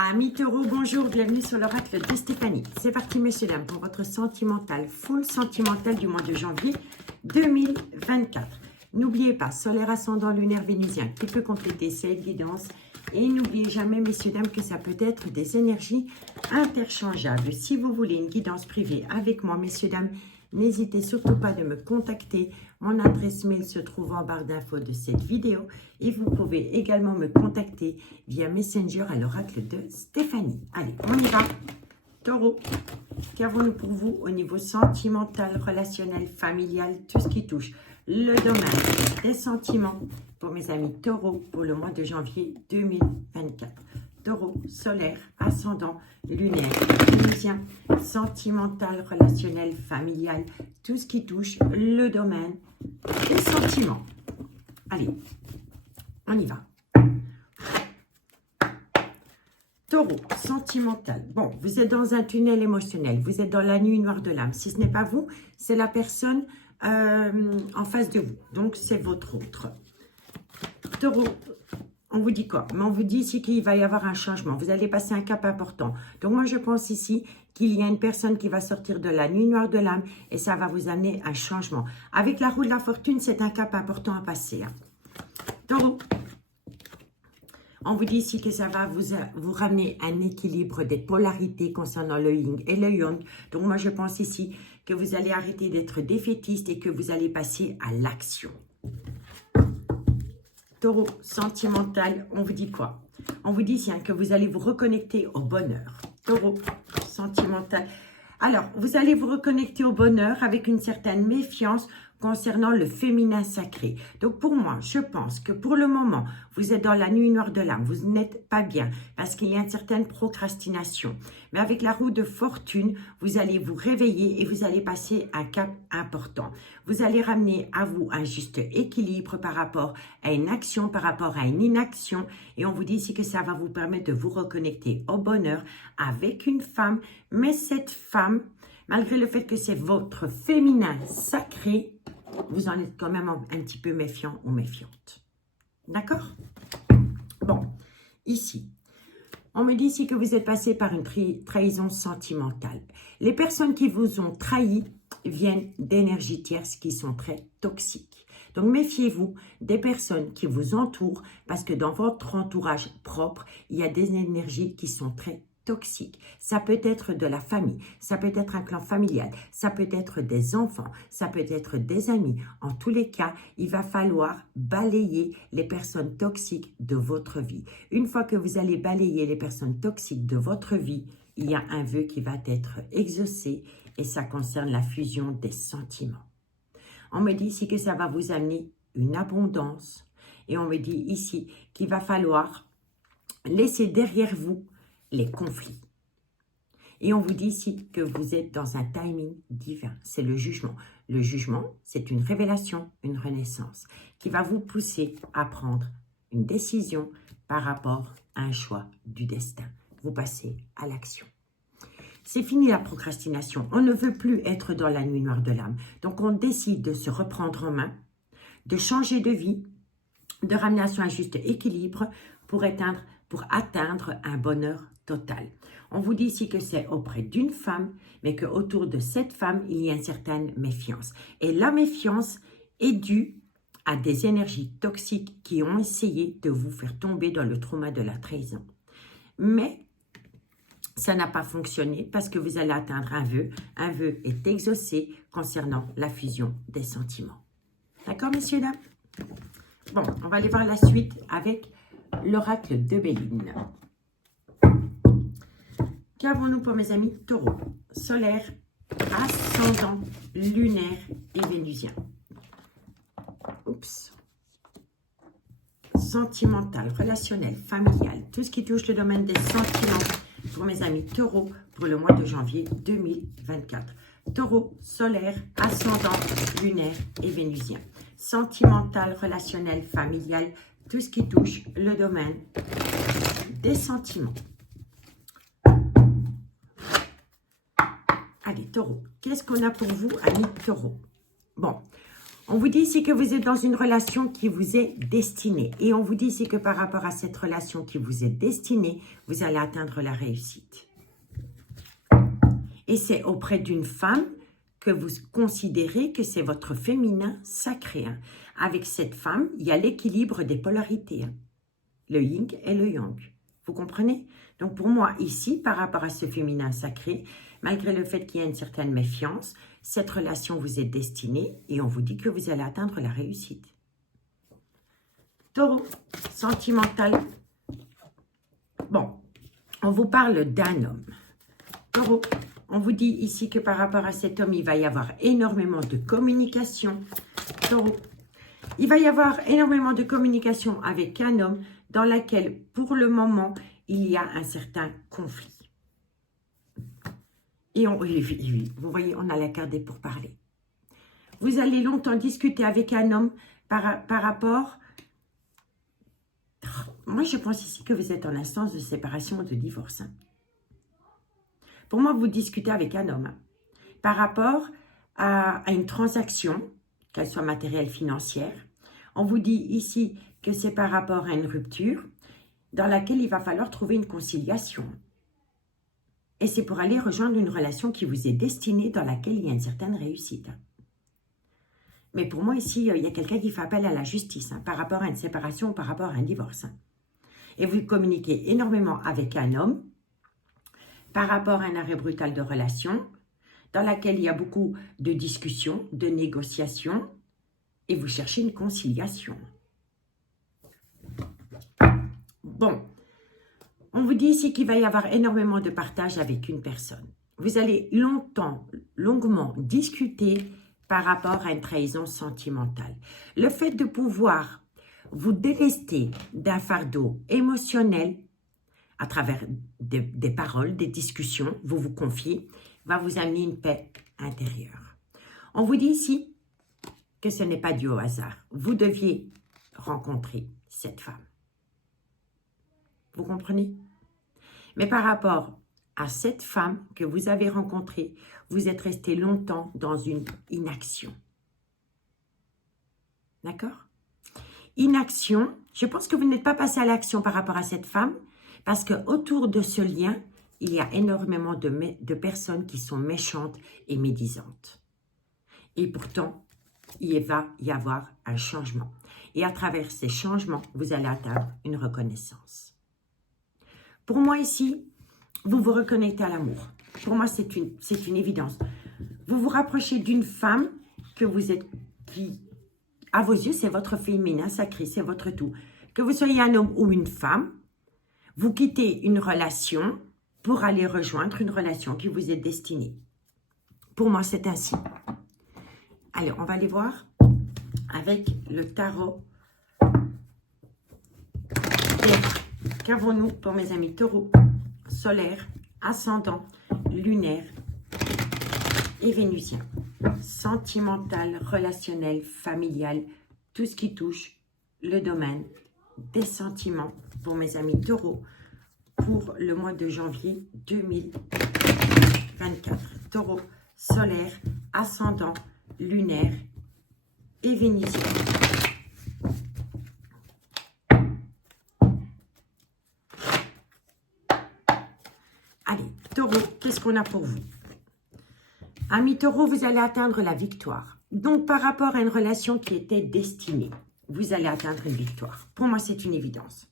Amis taureaux, bonjour, bienvenue sur l'oracle de Stéphanie. C'est parti messieurs dames pour votre sentimental, full sentimental du mois de janvier 2024. N'oubliez pas, solaire ascendant lunaire vénusien qui peut compléter cette guidance. Et n'oubliez jamais messieurs dames que ça peut être des énergies interchangeables. Si vous voulez une guidance privée avec moi messieurs dames, n'hésitez surtout pas de me contacter. Mon adresse mail se trouve en barre d'infos de cette vidéo. Et vous pouvez également me contacter via Messenger à l'oracle de Stéphanie. Allez, on y va. Taureau, qu'avons-nous pour vous au niveau sentimental, relationnel, familial, tout ce qui touche le domaine des sentiments pour mes amis taureaux pour le mois de janvier 2024. Taureau, solaire, ascendant, lunaire, vénusien, sentimental, relationnel, familial, tout ce qui touche le domaine des sentiments. Allez, on y va. Taureau, sentimental. Bon, vous êtes dans un tunnel émotionnel. Vous êtes dans la nuit noire de l'âme. Si ce n'est pas vous, c'est la personne en face de vous. Donc, c'est votre autre. Taureau, on vous dit quoi? Mais on vous dit ici qu'il va y avoir un changement. Vous allez passer un cap important. Donc, moi, je pense ici qu'il y a une personne qui va sortir de la nuit noire de l'âme et ça va vous amener un changement. Avec la roue de la fortune, c'est un cap important à passer. Hein. Taureau, on vous dit ici que ça va vous ramener un équilibre des polarités concernant le yin et le yang. Donc, moi, je pense ici que vous allez arrêter d'être défaitiste et que vous allez passer à l'action. Taureau, sentimental, on vous dit quoi? On vous dit ici que vous allez vous reconnecter au bonheur. Taureau, sentimental. Alors, vous allez vous reconnecter au bonheur avec une certaine méfiance concernant le féminin sacré. Donc, pour moi, je pense que pour le moment, vous êtes dans la nuit noire de l'âme. Vous n'êtes pas bien parce qu'il y a une certaine procrastination. Mais avec la roue de fortune, vous allez vous réveiller et vous allez passer un cap important. Vous allez ramener à vous un juste équilibre par rapport à une action, par rapport à une inaction. Et on vous dit ici que ça va vous permettre de vous reconnecter au bonheur avec une femme. Mais cette femme, malgré le fait que c'est votre féminin sacré, vous en êtes quand même un petit peu méfiant ou méfiante. D'accord? Bon, ici, on me dit ici que vous êtes passé par une trahison sentimentale. Les personnes qui vous ont trahi viennent d'énergies tierces qui sont très toxiques. Donc, méfiez-vous des personnes qui vous entourent parce que dans votre entourage propre, il y a des énergies qui sont très toxique. Ça peut être de la famille, ça peut être un clan familial, ça peut être des enfants, ça peut être des amis. En tous les cas, il va falloir balayer les personnes toxiques de votre vie. Une fois que vous allez balayer les personnes toxiques de votre vie, il y a un vœu qui va être exaucé et ça concerne la fusion des sentiments. On me dit ici que ça va vous amener une abondance et on me dit ici qu'il va falloir laisser derrière vous les conflits. Et on vous dit ici que vous êtes dans un timing divin. C'est le jugement. Le jugement, c'est une révélation, une renaissance qui va vous pousser à prendre une décision par rapport à un choix du destin. Vous passez à l'action. C'est fini la procrastination. On ne veut plus être dans la nuit noire de l'âme. Donc, on décide de se reprendre en main, de changer de vie, de ramener à soi un juste équilibre pour atteindre un bonheur total. On vous dit ici que c'est auprès d'une femme, mais qu'autour de cette femme, il y a une certaine méfiance. Et la méfiance est due à des énergies toxiques qui ont essayé de vous faire tomber dans le trauma de la trahison. Mais ça n'a pas fonctionné parce que vous allez atteindre un vœu. Un vœu est exaucé concernant la fusion des sentiments. D'accord, messieurs, dames? Bon, on va aller voir la suite avec l'oracle de Béline. Qu'avons-nous pour mes amis taureaux? Solaire, ascendant, lunaire et vénusien. Oups. Sentimental, relationnel, familial, tout ce qui touche le domaine des sentiments pour mes amis taureaux pour le mois de janvier 2024. Taureau, solaire, ascendant, lunaire et vénusien. Sentimental, relationnel, familial, tout ce qui touche le domaine des sentiments. Allez, taureau, qu'est-ce qu'on a pour vous, amis taureaux? Bon, On vous dit ici que vous êtes dans une relation qui vous est destinée. Et on vous dit ici que par rapport à cette relation qui vous est destinée, vous allez atteindre la réussite. Et c'est auprès d'une femme que vous considérez que c'est votre féminin sacré. Hein. Avec cette femme, il y a l'équilibre des polarités. Hein. Le yin et le yang. Vous comprenez? Donc pour moi, ici, par rapport à ce féminin sacré, malgré le fait qu'il y a une certaine méfiance, cette relation vous est destinée et on vous dit que vous allez atteindre la réussite. Taureau, sentimental. Bon, on vous parle d'un homme. Taureau, on vous dit ici que par rapport à cet homme, il va y avoir énormément de communication. Taureau, il va y avoir énormément de communication avec un homme dans laquelle, pour le moment, il y a un certain conflit. Et vous voyez, on a la carte des pourparlers. Vous allez longtemps discuter avec un homme par rapport... Moi, je pense ici que vous êtes en instance de séparation ou de divorce. Hein. Pour moi, vous discutez avec un homme hein, par rapport à une transaction, qu'elle soit matérielle, financière. On vous dit ici que c'est par rapport à une rupture dans laquelle il va falloir trouver une conciliation. Et c'est pour aller rejoindre une relation qui vous est destinée, dans laquelle il y a une certaine réussite. Mais pour moi, ici, il y a quelqu'un qui fait appel à la justice hein, par rapport à une séparation ou par rapport à un divorce. Hein. Et vous communiquez énormément avec un homme par rapport à un arrêt brutal de relation, dans laquelle il y a beaucoup de discussions, de négociations, et vous cherchez une conciliation. Bon, on vous dit ici qu'il va y avoir énormément de partage avec une personne. Vous allez longuement discuter par rapport à une trahison sentimentale. Le fait de pouvoir vous délester d'un fardeau émotionnel à travers des paroles, des discussions, vous vous confiez, va vous amener une paix intérieure. On vous dit ici que ce n'est pas dû au hasard. Vous deviez rencontrer cette femme. Vous comprenez? Mais par rapport à cette femme que vous avez rencontrée, vous êtes resté longtemps dans une inaction. D'accord? Inaction, je pense que vous n'êtes pas passé à l'action par rapport à cette femme, parce qu'autour de ce lien, il y a énormément de personnes qui sont méchantes et médisantes. Et pourtant, il va y avoir un changement. Et à travers ces changements, vous allez atteindre une reconnaissance. Pour moi ici, vous vous reconnectez à l'amour. Pour moi, c'est une évidence. Vous vous rapprochez d'une femme que vous êtes, qui, à vos yeux, c'est votre féminin sacré, c'est votre tout. Que vous soyez un homme ou une femme, vous quittez une relation pour aller rejoindre une relation qui vous est destinée. Pour moi, c'est ainsi. Allez, on va aller voir avec le tarot. Qu'avons-nous pour mes amis taureaux, solaire, ascendant, lunaire et vénusien? Sentimental, relationnel, familial, tout ce qui touche le domaine des sentiments pour mes amis taureaux pour le mois de janvier 2024. Taureau, solaire, ascendant, lunaire et vénusien. Allez, taureau, qu'est-ce qu'on a pour vous? Amis taureau, vous allez atteindre la victoire. Donc, par rapport à une relation qui était destinée, vous allez atteindre une victoire. Pour moi, c'est une évidence.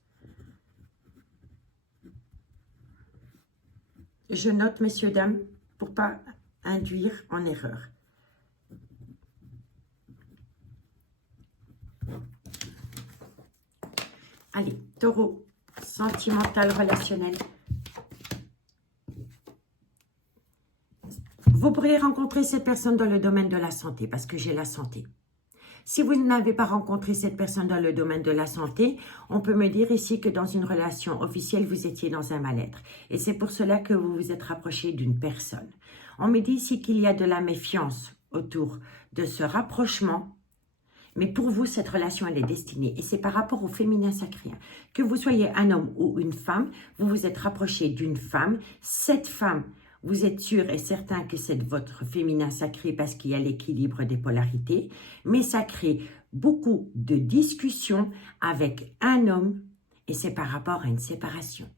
Je note, messieurs, dames, pour ne pas induire en erreur. Allez, taureau, sentimental, relationnel. Vous pourriez rencontrer cette personne dans le domaine de la santé, parce que j'ai la santé. Si vous n'avez pas rencontré cette personne dans le domaine de la santé, on peut me dire ici que dans une relation officielle, vous étiez dans un mal-être. Et c'est pour cela que vous vous êtes rapproché d'une personne. On me dit ici qu'il y a de la méfiance autour de ce rapprochement. Mais pour vous, cette relation, elle est destinée. Et c'est par rapport au féminin sacré. Que vous soyez un homme ou une femme, vous vous êtes rapproché d'une femme. Cette femme vous êtes sûr et certain que c'est votre féminin sacré parce qu'il y a l'équilibre des polarités, mais ça crée beaucoup de discussions avec un homme et c'est par rapport à une séparation.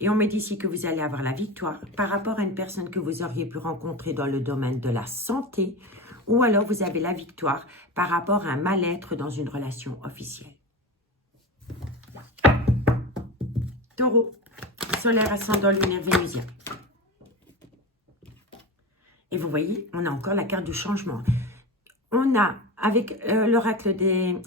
Et on me dit ici que vous allez avoir la victoire par rapport à une personne que vous auriez pu rencontrer dans le domaine de la santé ou alors vous avez la victoire par rapport à un mal-être dans une relation officielle. Taureau, solaire, ascendant, lunaire, vénusien. Et vous voyez, on a encore la carte du changement. On a, avec l'oracle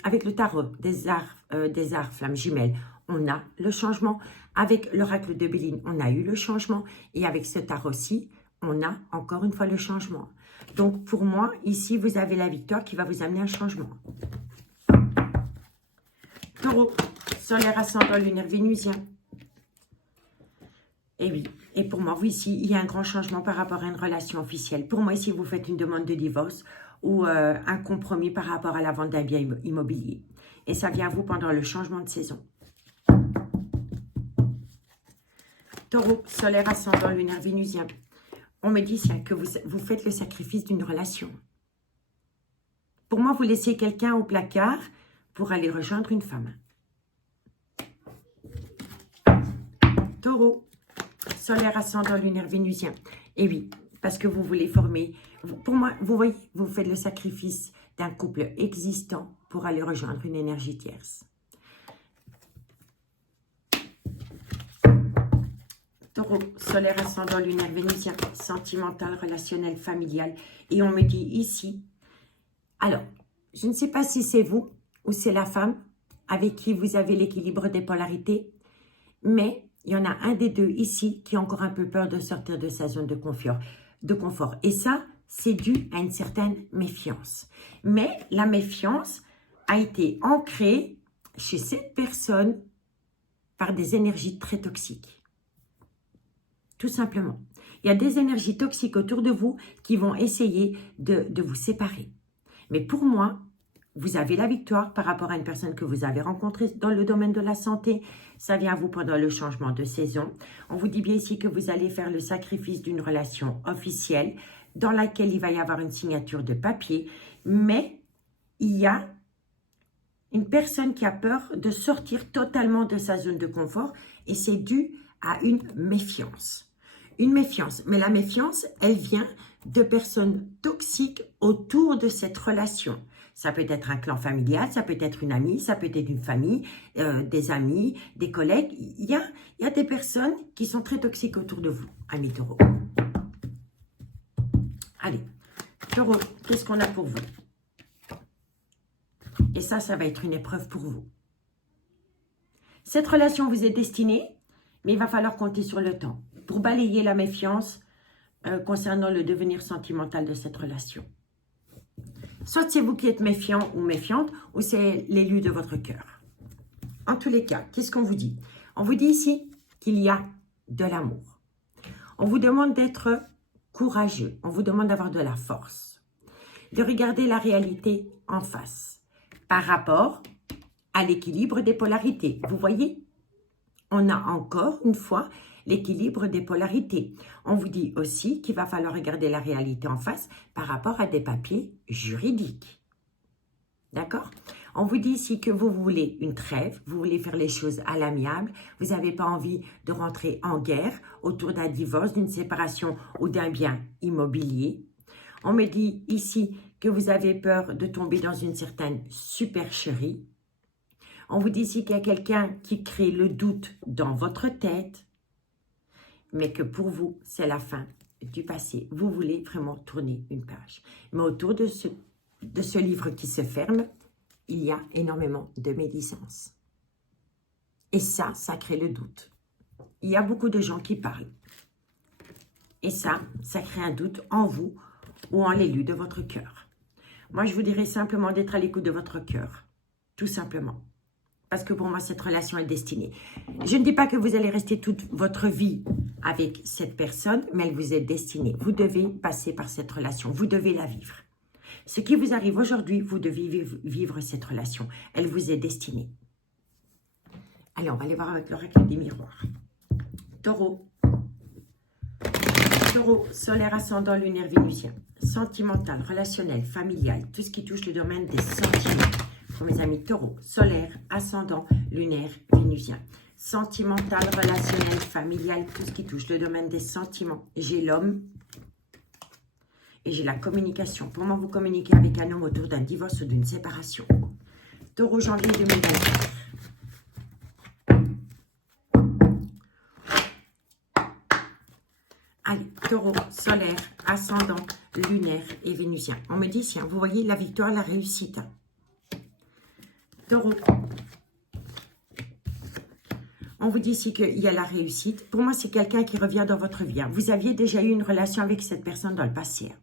avec le tarot des arts flammes jumelles, on a le changement. Avec l'oracle de Béline, on a eu le changement. Et avec ce tarot-ci, on a encore une fois le changement. Donc, pour moi, ici, vous avez la victoire qui va vous amener un changement. Taureau, solaire, ascendant, lunaire, vénusien. Et oui, et pour moi, vous ici, il y a un grand changement par rapport à une relation officielle. Pour moi, ici, vous faites une demande de divorce ou un compromis par rapport à la vente d'un bien immobilier. Et ça vient à vous pendant le changement de saison. Taureau, solaire, ascendant, lunaire, vénusien. On me dit que vous faites le sacrifice d'une relation. Pour moi, vous laissez quelqu'un au placard pour aller rejoindre une femme. Taureau, solaire, ascendant, lunaire, vénusien. Et oui, parce que vous voulez former. Pour moi, vous voyez, vous faites le sacrifice d'un couple existant pour aller rejoindre une énergie tierce. Taureau, solaire, ascendant, lunaire, vénusien, sentimental, relationnel, familial. Et on me dit ici, alors, je ne sais pas si c'est vous ou c'est la femme avec qui vous avez l'équilibre des polarités, mais il y en a un des deux ici qui a encore un peu peur de sortir de sa zone de confort. Et ça, c'est dû à une certaine méfiance. Mais la méfiance a été ancrée chez cette personne par des énergies très toxiques. Tout simplement. Il y a des énergies toxiques autour de vous qui vont essayer de vous séparer. Mais pour moi, vous avez la victoire par rapport à une personne que vous avez rencontrée dans le domaine de la santé. Ça vient à vous pendant le changement de saison. On vous dit bien ici que vous allez faire le sacrifice d'une relation officielle dans laquelle il va y avoir une signature de papier. Mais il y a une personne qui a peur de sortir totalement de sa zone de confort et c'est dû à une méfiance. Une méfiance. Mais la méfiance, elle vient de personnes toxiques autour de cette relation. Ça peut être un clan familial, ça peut être une amie, ça peut être une famille, des amis, des collègues. Il y a des personnes qui sont très toxiques autour de vous, amis taureaux. Allez, taureau, qu'est-ce qu'on a pour vous? Et ça va être une épreuve pour vous. Cette relation vous est destinée, mais il va falloir compter sur le temps pour balayer la méfiance concernant le devenir sentimental de cette relation. Soit c'est vous qui êtes méfiant ou méfiante, ou c'est l'élu de votre cœur. En tous les cas, qu'est-ce qu'on vous dit? On vous dit ici qu'il y a de l'amour. On vous demande d'être courageux. On vous demande d'avoir de la force. De regarder la réalité en face par rapport à l'équilibre des polarités. Vous voyez? On a encore une fois l'équilibre des polarités. On vous dit aussi qu'il va falloir regarder la réalité en face par rapport à des papiers juridiques. D'accord? On vous dit ici que vous voulez une trêve, vous voulez faire les choses à l'amiable, vous n'avez pas envie de rentrer en guerre autour d'un divorce, d'une séparation ou d'un bien immobilier. On me dit ici que vous avez peur de tomber dans une certaine supercherie. On vous dit ici qu'il y a quelqu'un qui crée le doute dans votre tête, mais que pour vous, c'est la fin du passé. Vous voulez vraiment tourner une page. Mais autour de ce livre qui se ferme, il y a énormément de médisance. Et ça crée le doute. Il y a beaucoup de gens qui parlent. Et ça crée un doute en vous ou en l'élu de votre cœur. Moi, je vous dirais simplement d'être à l'écoute de votre cœur. Tout simplement. Parce que pour moi, cette relation est destinée. Je ne dis pas que vous allez rester toute votre vie avec cette personne, mais elle vous est destinée. Vous devez passer par cette relation. Vous devez la vivre. Ce qui vous arrive aujourd'hui, vous devez vivre cette relation. Elle vous est destinée. Allez, on va aller voir avec l'oracle des miroirs. Taureau. Taureau, solaire, ascendant, lunaire, vénusien. Sentimental, relationnel, familial, tout ce qui touche le domaine des sentiments. Pour mes amis taureau, solaire, ascendant, lunaire, vénusien. Sentimental, relationnel, familial, tout ce qui touche le domaine des sentiments. J'ai l'homme et j'ai la communication. Comment vous communiquez avec un homme autour d'un divorce ou d'une séparation? Taureau, janvier 2024. Allez, taureau, solaire, ascendant, lunaire et vénusien. On me dit, si vous voyez la victoire, la réussite. Taureau. On vous dit ici qu'il y a la réussite. Pour moi, c'est quelqu'un qui revient dans votre vie. Vous aviez déjà eu une relation avec cette personne dans le passé.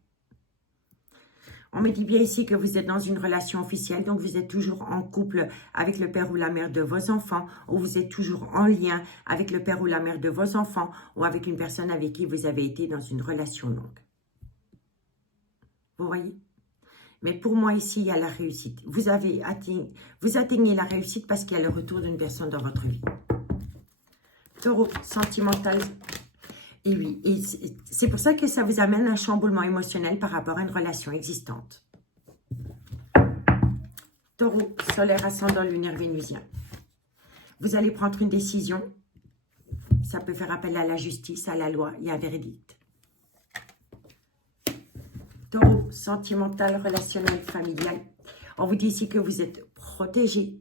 On me dit bien ici que vous êtes dans une relation officielle, donc vous êtes toujours en couple avec le père ou la mère de vos enfants, ou vous êtes toujours en lien avec le père ou la mère de vos enfants, ou avec une personne avec qui vous avez été dans une relation longue. Vous voyez? Mais pour moi, ici, il y a la réussite. Vous atteignez la réussite parce qu'il y a le retour d'une personne dans votre vie. Taureau, sentimental. Et oui, c'est pour ça que ça vous amène un chamboulement émotionnel par rapport à une relation existante. Taureau, solaire, ascendant, lunaire, vénusien. Vous allez prendre une décision. Ça peut faire appel à la justice, à la loi. Il y a un verdict. Taureau, sentimental, relationnel, familial. On vous dit ici que vous êtes protégé.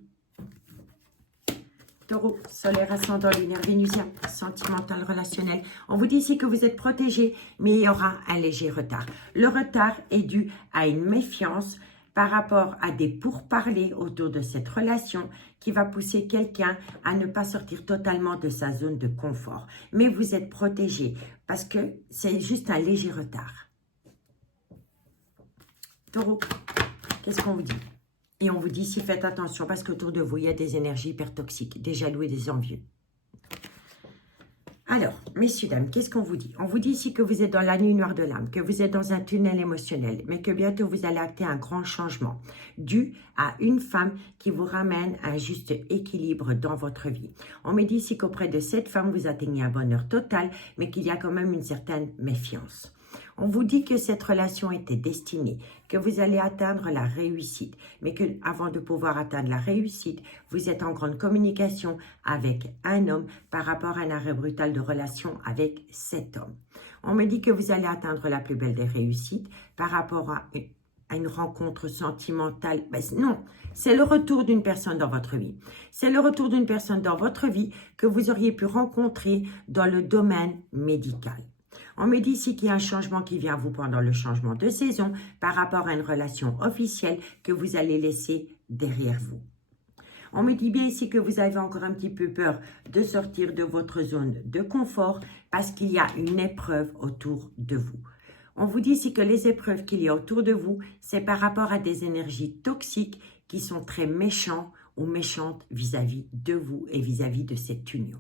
Taureau, solaire, ascendant, lunaire, vénusien, sentimental, relationnel. On vous dit ici que vous êtes protégé, mais il y aura un léger retard. Le retard est dû à une méfiance par rapport à des pourparlers autour de cette relation qui va pousser quelqu'un à ne pas sortir totalement de sa zone de confort. Mais vous êtes protégé parce que c'est juste un léger retard. Taureau, qu'est-ce qu'on vous dit? Et on vous dit ici, faites attention parce qu'autour de vous, il y a des énergies hyper toxiques, des jaloux et des envieux. Alors, messieurs, dames, qu'est-ce qu'on vous dit? On vous dit ici que vous êtes dans la nuit noire de l'âme, que vous êtes dans un tunnel émotionnel, mais que bientôt vous allez acter un grand changement dû à une femme qui vous ramène un juste équilibre dans votre vie. On me dit ici qu'auprès de cette femme, vous atteignez un bonheur total, mais qu'il y a quand même une certaine méfiance. On vous dit que cette relation était destinée, que vous allez atteindre la réussite, mais que avant de pouvoir atteindre la réussite, vous êtes en grande communication avec un homme par rapport à un arrêt brutal de relation avec cet homme. On me dit que vous allez atteindre la plus belle des réussites par rapport à une rencontre sentimentale. Ben non, c'est le retour d'une personne dans votre vie. C'est le retour d'une personne dans votre vie que vous auriez pu rencontrer dans le domaine médical. On me dit ici qu'il y a un changement qui vient à vous pendant le changement de saison par rapport à une relation officielle que vous allez laisser derrière vous. On me dit bien ici que vous avez encore un petit peu peur de sortir de votre zone de confort parce qu'il y a une épreuve autour de vous. On vous dit ici que les épreuves qu'il y a autour de vous, c'est par rapport à des énergies toxiques qui sont très méchants ou méchantes vis-à-vis de vous et vis-à-vis de cette union.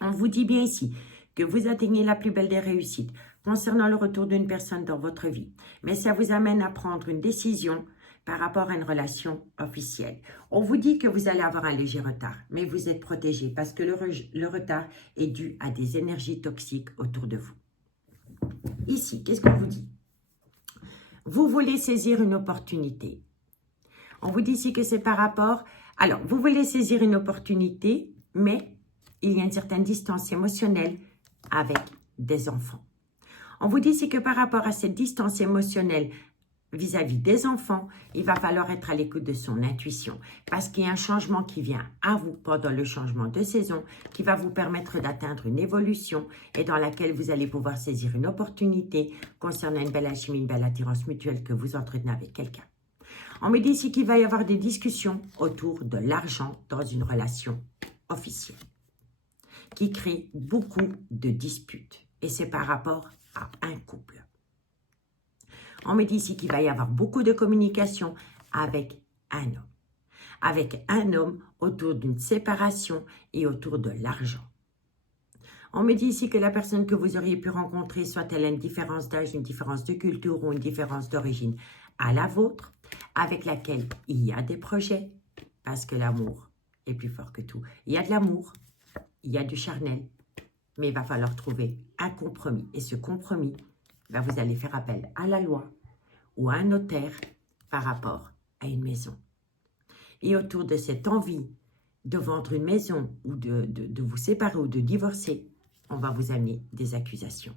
On vous dit bien ici que vous atteignez la plus belle des réussites concernant le retour d'une personne dans votre vie. Mais ça vous amène à prendre une décision par rapport à une relation officielle. On vous dit que vous allez avoir un léger retard, mais vous êtes protégé parce que le retard est dû à des énergies toxiques autour de vous. Ici, qu'est-ce qu'on vous dit? Vous voulez saisir une opportunité. On vous dit ici que c'est par rapport... Alors, vous voulez saisir une opportunité, mais il y a une certaine distance émotionnelle avec des enfants. On vous dit ici que par rapport à cette distance émotionnelle vis-à-vis des enfants, il va falloir être à l'écoute de son intuition parce qu'il y a un changement qui vient à vous pendant le changement de saison qui va vous permettre d'atteindre une évolution et dans laquelle vous allez pouvoir saisir une opportunité concernant une belle alchimie, une belle attirance mutuelle que vous entretenez avec quelqu'un. On me dit ici qu'il va y avoir des discussions autour de l'argent dans une relation officielle qui crée beaucoup de disputes et c'est par rapport à un couple. On me dit ici qu'il va y avoir beaucoup de communication avec un homme. Avec un homme autour d'une séparation et autour de l'argent. On me dit ici que la personne que vous auriez pu rencontrer, soit-elle une différence d'âge, une différence de culture ou une différence d'origine à la vôtre, avec laquelle il y a des projets, parce que l'amour est plus fort que tout. Il y a de l'amour, il y a du charnel, mais il va falloir trouver un compromis. Et ce compromis, vous allez faire appel à la loi ou à un notaire par rapport à une maison. Et autour de cette envie de vendre une maison ou de vous séparer ou de divorcer, on va vous amener des accusations.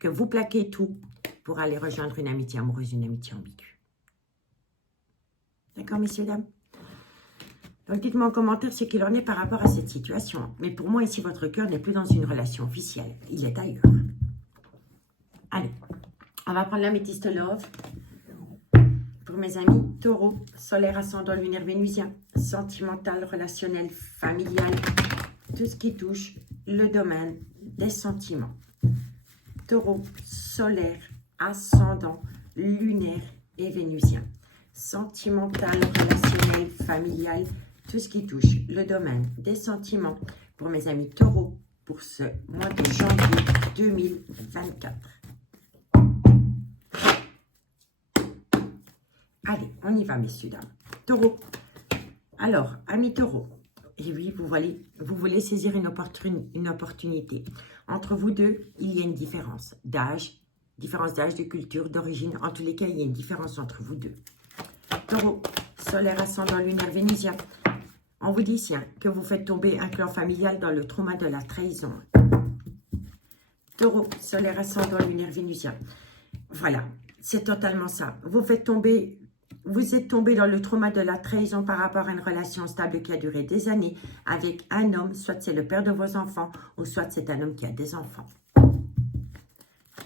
Que vous plaquez tout pour aller rejoindre une amitié amoureuse, une amitié ambiguë. D'accord, messieurs, dames? Donc, dites-moi en commentaire ce qu'il en est par rapport à cette situation. Mais pour moi, ici, votre cœur n'est plus dans une relation officielle. Il est ailleurs. Allez, on va prendre l'améthyste love. Pour mes amis, taureau, solaire, ascendant, lunaire, vénusien, sentimental, relationnel, familial, tout ce qui touche le domaine des sentiments. Taureau, solaire, ascendant, lunaire et vénusien. Sentimental, relationnel, familial, tout ce qui touche le domaine des sentiments. Pour mes amis taureaux, pour ce mois de janvier 2024. Allez, on y va, messieurs, dames. Taureau. Alors, amis taureau, et oui, vous voulez saisir une opportunité. Entre vous deux, il y a une différence d'âge, de culture, d'origine. En tous les cas, il y a une différence entre vous deux. Taureau, solaire, ascendant, lunaire, vénusien. On vous dit, tiens, que vous faites tomber un clan familial dans le trauma de la trahison. Taureau, solaire, ascendant, lunaire, vénusien. Voilà, c'est totalement ça. Vous êtes tombé dans le trauma de la trahison par rapport à une relation stable qui a duré des années avec un homme, soit c'est le père de vos enfants, ou soit c'est un homme qui a des enfants.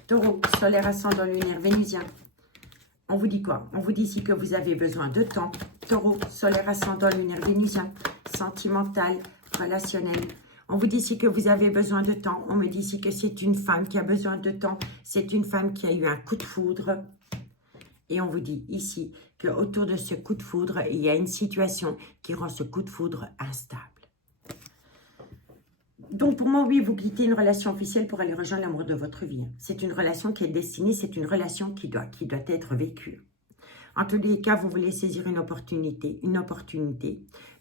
Taureau, solaire, ascendant, lunaire, vénusien. On vous dit quoi? On vous dit ici que vous avez besoin de temps. Taureau, solaire, ascendant, lunaire, vénusien, sentimental, relationnel. On vous dit ici que vous avez besoin de temps. On me dit ici que c'est une femme qui a besoin de temps. C'est une femme qui a eu un coup de foudre. Et on vous dit ici qu'autour de ce coup de foudre, il y a une situation qui rend ce coup de foudre instable. Donc pour moi, oui, vous quittez une relation officielle pour aller rejoindre l'amour de votre vie. C'est une relation qui est destinée, c'est une relation qui doit être vécue. En tous les cas, vous voulez saisir une opportunité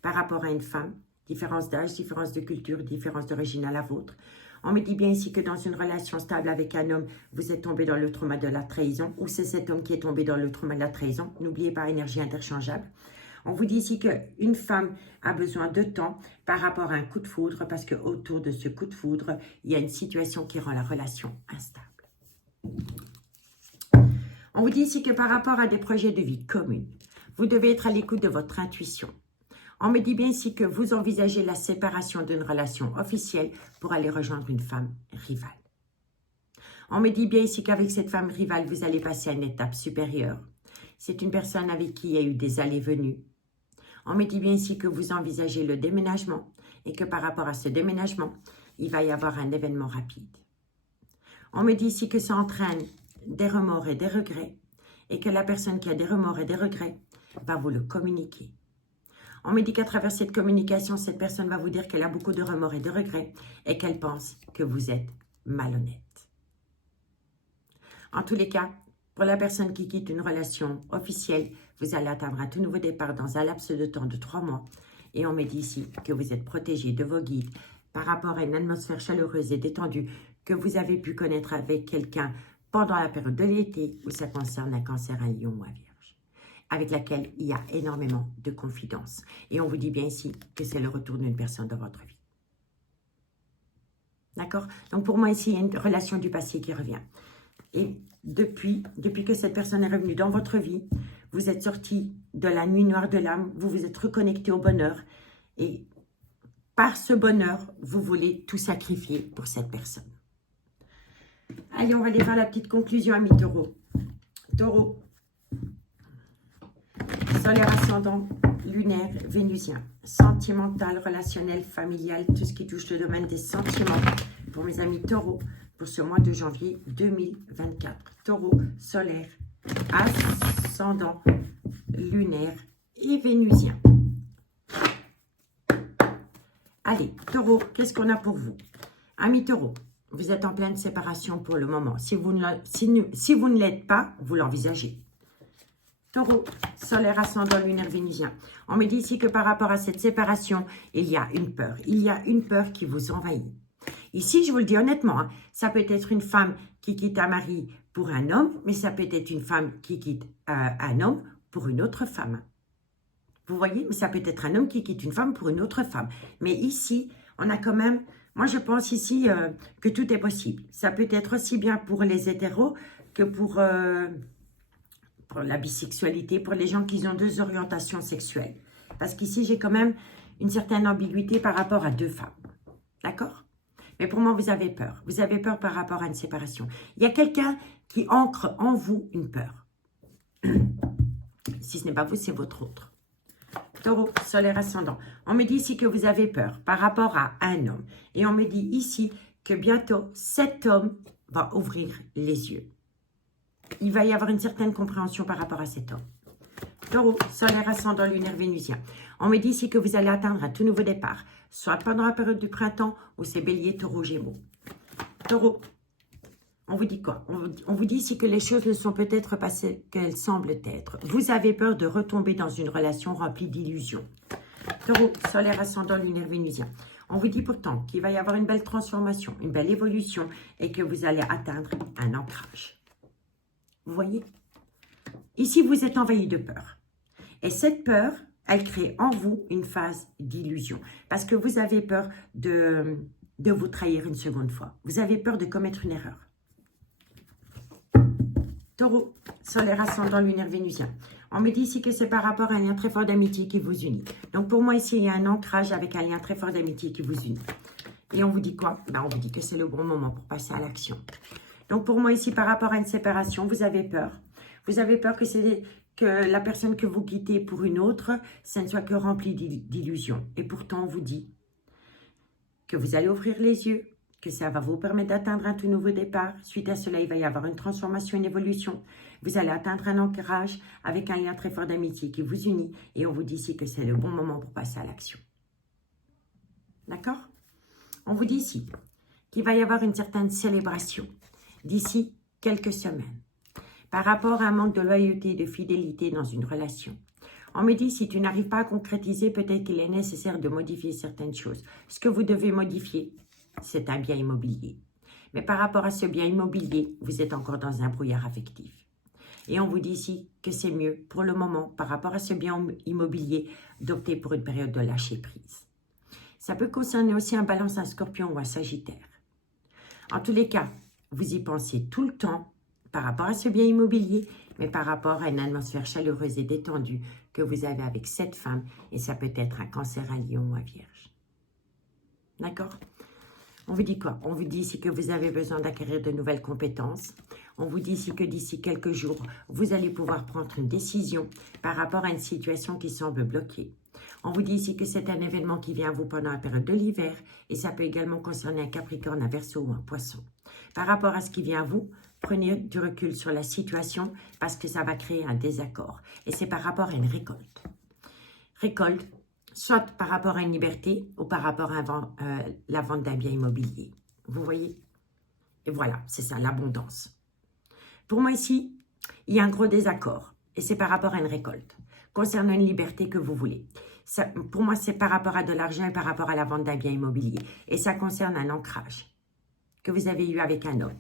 par rapport à une femme. Différence d'âge, différence de culture, différence d'origine à la vôtre. On me dit bien ici que dans une relation stable avec un homme, vous êtes tombé dans le trauma de la trahison, ou c'est cet homme qui est tombé dans le trauma de la trahison. N'oubliez pas, énergie interchangeable. On vous dit ici qu'une femme a besoin de temps par rapport à un coup de foudre, parce qu'autour de ce coup de foudre, il y a une situation qui rend la relation instable. On vous dit ici que par rapport à des projets de vie communs, vous devez être à l'écoute de votre intuition. On me dit bien ici que vous envisagez la séparation d'une relation officielle pour aller rejoindre une femme rivale. On me dit bien ici qu'avec cette femme rivale, vous allez passer à une étape supérieure. C'est une personne avec qui il y a eu des allées-venues. On me dit bien ici que vous envisagez le déménagement et que par rapport à ce déménagement, il va y avoir un événement rapide. On me dit ici que ça entraîne des remords et des regrets et que la personne qui a des remords et des regrets va vous le communiquer. On me dit qu'à travers cette communication, cette personne va vous dire qu'elle a beaucoup de remords et de regrets et qu'elle pense que vous êtes malhonnête. En tous les cas, pour la personne qui quitte une relation officielle, vous allez atteindre un tout nouveau départ dans un laps de temps de 3 mois. Et on me dit ici que vous êtes protégé de vos guides par rapport à une atmosphère chaleureuse et détendue que vous avez pu connaître avec quelqu'un pendant la période de l'été où ça concerne un cancer, un lion ou un vierge, avec laquelle il y a énormément de confidences. Et on vous dit bien ici que c'est le retour d'une personne dans votre vie. D'accord? Donc pour moi ici, il y a une relation du passé qui revient. Et depuis que cette personne est revenue dans votre vie, vous êtes sorti de la nuit noire de l'âme, vous vous êtes reconnecté au bonheur. Et par ce bonheur, vous voulez tout sacrifier pour cette personne. Allez, on va aller faire la petite conclusion, amis taureaux. Taureau, solaire, ascendant, lunaire, vénusien, sentimental, relationnel, familial, tout ce qui touche le domaine des sentiments. Pour mes amis taureaux, pour ce mois de janvier 2024. Taureau, solaire, ascendant, lunaire et vénusien. Allez, taureau, qu'est-ce qu'on a pour vous? Amis taureau, vous êtes en pleine séparation pour le moment. Si vous ne l'êtes pas, vous l'envisagez. Taureau, solaire, ascendant, lunaire, vénusien. On me dit ici que par rapport à cette séparation, il y a une peur. Il y a une peur qui vous envahit. Ici, je vous le dis honnêtement, hein, ça peut être une femme qui quitte un mari pour un homme, mais ça peut être une femme qui quitte un homme pour une autre femme. Vous voyez, mais ça peut être un homme qui quitte une femme pour une autre femme. Mais ici, on a quand même, moi je pense ici que tout est possible. Ça peut être aussi bien pour les hétéros que pour la bisexualité, pour les gens qui ont deux orientations sexuelles. Parce qu'ici, j'ai quand même une certaine ambiguïté par rapport à deux femmes. D'accord? Mais pour moi, vous avez peur. Vous avez peur par rapport à une séparation. Il y a quelqu'un qui ancre en vous une peur. Si ce n'est pas vous, c'est votre autre. Taureau, solaire ascendant. On me dit ici que vous avez peur par rapport à un homme. Et on me dit ici que bientôt, cet homme va ouvrir les yeux. Il va y avoir une certaine compréhension par rapport à cet homme. Taureau, solaire ascendant lunaire vénusien. On me dit ici que vous allez atteindre un tout nouveau départ, soit pendant la période du printemps ou c'est bélier, taureau, gémeaux. Taureau, on vous dit quoi? On vous dit ici que les choses ne sont peut-être pas ce qu'elles semblent être. Vous avez peur de retomber dans une relation remplie d'illusions. Taureau, solaire ascendant lunaire vénusien. On vous dit pourtant qu'il va y avoir une belle transformation, une belle évolution et que vous allez atteindre un ancrage. Vous voyez? Ici, vous êtes envahi de peur. Et cette peur, elle crée en vous une phase d'illusion. Parce que vous avez peur de vous trahir une seconde fois. Vous avez peur de commettre une erreur. Taureau, solaire ascendant lunaire vénusien. On me dit ici que c'est par rapport à un lien très fort d'amitié qui vous unit. Donc pour moi ici, il y a un ancrage avec un lien très fort d'amitié qui vous unit. Et on vous dit quoi? Ben, on vous dit que c'est le bon moment pour passer à l'action. Donc pour moi ici, par rapport à une séparation, vous avez peur. Vous avez peur que la personne que vous quittez pour une autre, ça ne soit que rempli d'illusions. Et pourtant, on vous dit que vous allez ouvrir les yeux, que ça va vous permettre d'atteindre un tout nouveau départ. Suite à cela, il va y avoir une transformation, une évolution. Vous allez atteindre un ancrage avec un lien très fort d'amitié qui vous unit. Et on vous dit ici que c'est le bon moment pour passer à l'action. D'accord? On vous dit ici qu'il va y avoir une certaine célébration d'ici quelques semaines par rapport à un manque de loyauté et de fidélité dans une relation. On me dit, si tu n'arrives pas à concrétiser, peut-être qu'il est nécessaire de modifier certaines choses. Ce que vous devez modifier, c'est un bien immobilier. Mais par rapport à ce bien immobilier, vous êtes encore dans un brouillard affectif. Et on vous dit ici que c'est mieux, pour le moment, par rapport à ce bien immobilier, d'opter pour une période de lâcher prise. Ça peut concerner aussi un balance, un scorpion ou un sagittaire. En tous les cas, vous y pensez tout le temps, par rapport à ce bien immobilier, mais par rapport à une atmosphère chaleureuse et détendue que vous avez avec cette femme, et ça peut être un cancer, un lion ou un vierge. D'accord? On vous dit quoi? On vous dit ici que vous avez besoin d'acquérir de nouvelles compétences. On vous dit ici que d'ici quelques jours, vous allez pouvoir prendre une décision par rapport à une situation qui semble bloquée. On vous dit ici que c'est un événement qui vient à vous pendant la période de l'hiver et ça peut également concerner un Capricorne, un Verseau ou un Poisson. Par rapport à ce qui vient à vous, prenez du recul sur la situation parce que ça va créer un désaccord. Et c'est par rapport à une récolte. Récolte, soit par rapport à une liberté ou par rapport à la vente d'un bien immobilier. Vous voyez? Et voilà, c'est ça, l'abondance. Pour moi ici, il y a un gros désaccord et c'est par rapport à une récolte concernant une liberté que vous voulez. Ça, pour moi, c'est par rapport à de l'argent et par rapport à la vente d'un bien immobilier. Et ça concerne un ancrage que vous avez eu avec un homme.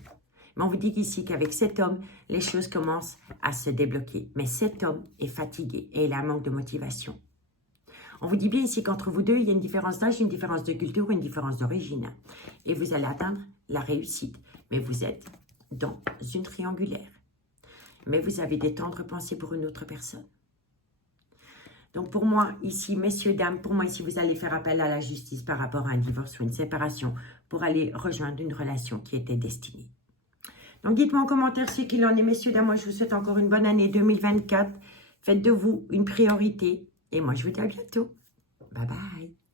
Mais on vous dit ici qu'avec cet homme, les choses commencent à se débloquer. Mais cet homme est fatigué et il a un manque de motivation. On vous dit bien ici qu'entre vous deux, il y a une différence d'âge, une différence de culture, une différence d'origine. Et vous allez atteindre la réussite. Mais vous êtes dans une triangulaire. Mais vous avez des tendres pensées pour une autre personne. Donc pour moi, ici, messieurs, dames, pour moi, ici, vous allez faire appel à la justice par rapport à un divorce ou une séparation pour aller rejoindre une relation qui était destinée. Donc dites-moi en commentaire ce qu'il en est, messieurs, dames. Moi, je vous souhaite encore une bonne année 2024. Faites de vous une priorité. Et moi, je vous dis à bientôt. Bye bye.